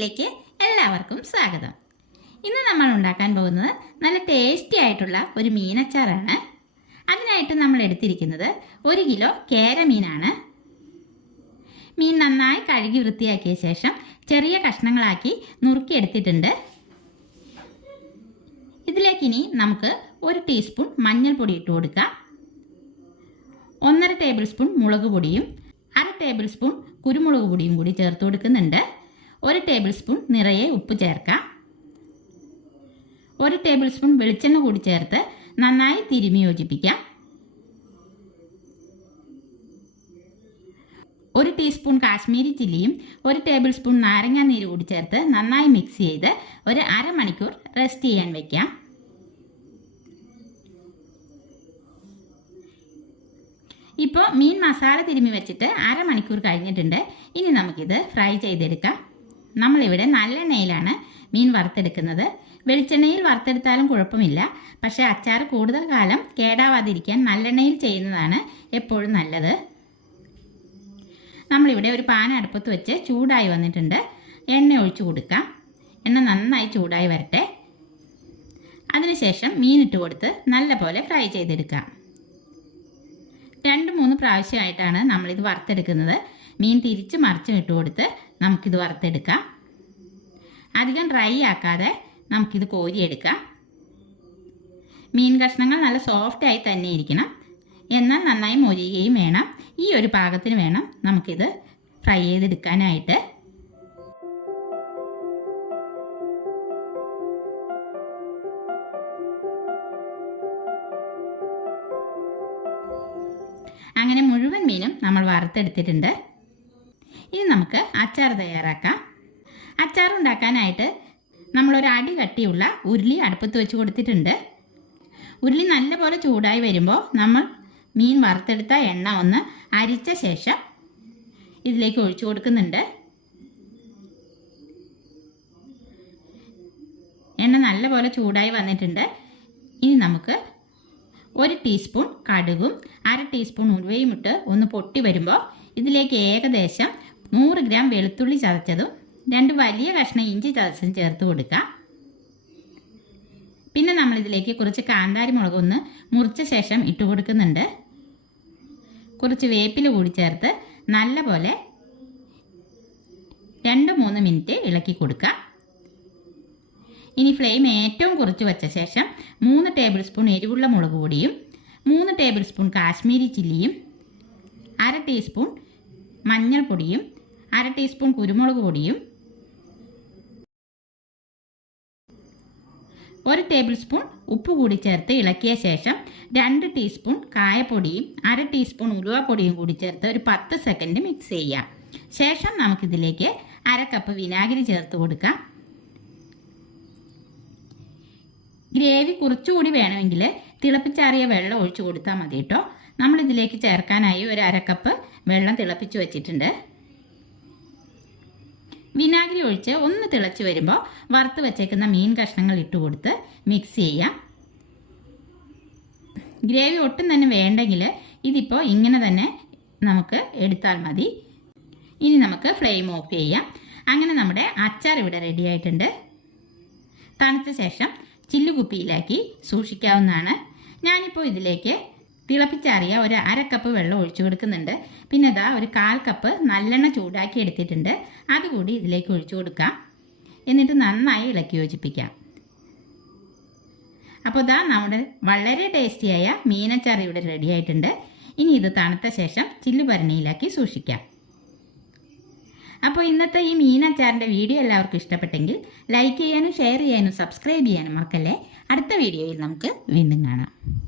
കിച്ചണിലേക്ക് എല്ലാവർക്കും സ്വാഗതം. ഇന്ന് നമ്മൾ ഉണ്ടാക്കാൻ പോകുന്നത് നല്ല ടേസ്റ്റി ആയിട്ടുള്ള ഒരു മീനച്ചാറാണ്. അതിനായിട്ട് നമ്മൾ എടുത്തിരിക്കുന്നത് ഒരു കിലോ കേര മീനാണ് മീൻ നന്നായി കഴുകി വൃത്തിയാക്കിയ ശേഷം ചെറിയ കഷ്ണങ്ങളാക്കി നുറുക്കിയെടുത്തിട്ടുണ്ട് ഇതിലേക്കിനി നമുക്ക് ഒരു ടീസ്പൂൺ മഞ്ഞൾപ്പൊടി ഇട്ട് കൊടുക്കാം. ഒന്നര ടേബിൾ സ്പൂൺ മുളക് പൊടിയും അര ടേബിൾ സ്പൂൺ കുരുമുളക് പൊടിയും കൂടി ചേർത്ത് കൊടുക്കുന്നുണ്ട്. ഒരു ടേബിൾ സ്പൂൺ നിറയെ ഉപ്പ് ചേർക്കാം. ഒരു ടേബിൾ സ്പൂൺ വെളിച്ചെണ്ണ കൂടി ചേർത്ത് നന്നായി തിരുമി യോജിപ്പിക്കാം. ഒരു ടീസ്പൂൺ കാശ്മീരി ചില്ലിയും ഒരു ടേബിൾ സ്പൂൺ നാരങ്ങാ നീര് കൂടി ചേർത്ത് നന്നായി മിക്സ് ചെയ്ത് ഒരു അരമണിക്കൂർ റെസ്റ്റ് ചെയ്യാൻ വെക്കാം. ഇപ്പോൾ മീൻ മസാല തിരുമ്മി വെച്ചിട്ട് അരമണിക്കൂർ കഴിഞ്ഞിട്ടുണ്ട്. ഇനി നമുക്കിത് ഫ്രൈ ചെയ്തെടുക്കാം. നമ്മളിവിടെ നല്ലെണ്ണയിലാണ് മീൻ വറുത്തെടുക്കുന്നത്. വെളിച്ചെണ്ണയിൽ വറുത്തെടുത്താലും കുഴപ്പമില്ല. പക്ഷേ അച്ചാർ കൂടുതൽ കാലം കേടാവാതിരിക്കാൻ നല്ലെണ്ണയിൽ ചെയ്യുന്നതാണ് എപ്പോഴും നല്ലത്. നമ്മളിവിടെ ഒരു പാൻ അടുപ്പത്ത് വെച്ച് ചൂടായി വന്നിട്ടുണ്ട്. എണ്ണ ഒഴിച്ചു കൊടുക്കാം. എണ്ണ നന്നായി ചൂടായി വരട്ടെ. അതിനുശേഷം മീനിട്ട് കൊടുത്ത് നല്ല പോലെ ഫ്രൈ ചെയ്തെടുക്കാം. രണ്ട് മൂന്ന് പ്രാവശ്യമായിട്ടാണ് നമ്മളിത് വറുത്തെടുക്കുന്നത്. മീൻ തിരിച്ച് മറിച്ചും ഇട്ട് കൊടുത്ത് നമുക്കിത് വറുത്തെടുക്കാം. അധികം ഡ്രൈ ആക്കാതെ നമുക്കിത് കോരിയെടുക്കാം. മീൻ കഷ്ണങ്ങൾ നല്ല സോഫ്റ്റായി തന്നെ ഇരിക്കണം. എന്നാൽ നന്നായി മൊരിയുകയും വേണം. ഈ ഒരു പാകത്തിന് വേണം നമുക്കിത് ഫ്രൈ ചെയ്തെടുക്കാനായിട്ട്. അങ്ങനെ മുഴുവൻ മീനും നമ്മൾ വറുത്തെടുത്തിട്ടുണ്ട്. ഇനി നമുക്ക് അച്ചാർ തയ്യാറാക്കാം. അച്ചാർ ഉണ്ടാക്കാനായിട്ട് നമ്മളൊരു അടി കട്ടിയുള്ള ഉരുളി അടുപ്പത്ത് വെച്ച് കൊടുത്തിട്ടുണ്ട്. ഉരുളി നല്ലപോലെ ചൂടായി വരുമ്പോൾ നമ്മൾ മീൻ വറുത്തെടുത്ത എണ്ണ ഒന്ന് അരിച്ച ശേഷം ഇതിലേക്ക് ഒഴിച്ചു കൊടുക്കുന്നുണ്ട്. എണ്ണ നല്ലപോലെ ചൂടായി വന്നിട്ടുണ്ട്. ഇനി നമുക്ക് ഒരു ടീസ്പൂൺ കടുകും അര ടീസ്പൂൺ ഉരുവയും ഇട്ട് ഒന്ന് പൊട്ടി വരുമ്പോൾ ഇതിലേക്ക് ഏകദേശം നൂറ് ഗ്രാം വെളുത്തുള്ളി ചതച്ചതും രണ്ട് വലിയ കഷ്ണം ഇഞ്ചി ചതച്ചതും ചേർത്ത് കൊടുക്കാം. പിന്നെ നമ്മളിതിലേക്ക് കുറച്ച് കാന്താരി മുളക് ഒന്ന് മുറിച്ച ശേഷം ഇട്ട് കൊടുക്കുന്നുണ്ട്. കുറച്ച് വേപ്പില കൂടി ചേർത്ത് നല്ലപോലെ രണ്ട് മൂന്ന് മിനിറ്റ് ഇളക്കി കൊടുക്കാം. ഇനി ഫ്ലെയിം ഏറ്റവും കുറച്ച് വെച്ച ശേഷം മൂന്ന് ടേബിൾ സ്പൂൺ എരിവുള്ള മുളക് പൊടിയും മൂന്ന് ടേബിൾ സ്പൂൺ കാശ്മീരി ചില്ലിയും അര ടീസ്പൂൺ മഞ്ഞൾപ്പൊടിയും അര ടീസ്പൂൺ കുരുമുളക് പൊടിയും ഒരു ടേബിൾ സ്പൂൺ ഉപ്പ് കൂടി ചേർത്ത് ഇളക്കിയ ശേഷം രണ്ട് ടീസ്പൂൺ കായപ്പൊടിയും അര ടീസ്പൂൺ ഉലുവപ്പൊടിയും കൂടി ചേർത്ത് ഒരു പത്ത് സെക്കൻഡ് മിക്സ് ചെയ്യാം. ശേഷം നമുക്കിതിലേക്ക് അര കപ്പ് വിനാഗിരി ചേർത്ത് കൊടുക്കാം. ഗ്രേവി കുറച്ചുകൂടി വേണമെങ്കിൽ തിളപ്പിച്ചാറിയ വെള്ളം ഒഴിച്ചു കൊടുത്താൽ മതി കേട്ടോ. നമ്മളിതിലേക്ക് ചേർക്കാനായി ഒരു അരക്കപ്പ് വെള്ളം തിളപ്പിച്ച് വെച്ചിട്ടുണ്ട്. വിനാഗിരി ഒഴിച്ച് ഒന്ന് തിളച്ച് വരുമ്പോൾ വറുത്ത് വെച്ചേക്കുന്ന മീൻ കഷ്ണങ്ങൾ ഇട്ട് കൊടുത്ത് മിക്സ് ചെയ്യാം. ഗ്രേവി ഒട്ടും തന്നെ വേണ്ടെങ്കിൽ ഇതിപ്പോൾ ഇങ്ങനെ തന്നെ നമുക്ക് എടുത്താൽ മതി. ഇനി നമുക്ക് ഫ്ലെയിം ഓഫ് ചെയ്യാം. അങ്ങനെ നമ്മുടെ അച്ചാർ ഇവിടെ റെഡി ആയിട്ടുണ്ട്. തണുത്ത ശേഷം ചില്ലുകുപ്പിയിലാക്കി സൂക്ഷിക്കാവുന്നതാണ്. ഞാനിപ്പോൾ ഇതിലേക്ക് തിളപ്പിച്ചാറിയ ഒരു അര കപ്പ് വെള്ളം ഒഴിച്ചു കൊടുക്കുന്നുണ്ട്. പിന്നെ ഇതാ ഒരു കാൽ കപ്പ് നല്ലെണ്ണ ചൂടാക്കി എടുത്തിട്ടുണ്ട്. അതുകൂടി ഇതിലേക്ക് ഒഴിച്ചു കൊടുക്കാം. എന്നിട്ട് നന്നായി ഇളക്കി യോജിപ്പിക്കാം. അപ്പോൾ ഇതാ നമ്മുടെ വളരെ ടേസ്റ്റിയായ മീനച്ചാർ ഇവിടെ റെഡി ആയിട്ടുണ്ട്. ഇനി ഇത് തണുത്ത ശേഷം ചില്ലു ഭരണിയിലാക്കി സൂക്ഷിക്കാം. അപ്പോൾ ഇന്നത്തെ ഈ മീനച്ചാറിന്റെ വീഡിയോ എല്ലാവർക്കും ഇഷ്ടപ്പെട്ടെങ്കിൽ ലൈക്ക് ചെയ്യാനും ഷെയർ ചെയ്യാനും സബ്സ്ക്രൈബ് ചെയ്യാനും മറക്കല്ലേ? അടുത്ത വീഡിയോയിൽ നമുക്ക് വീണ്ടും കാണാം.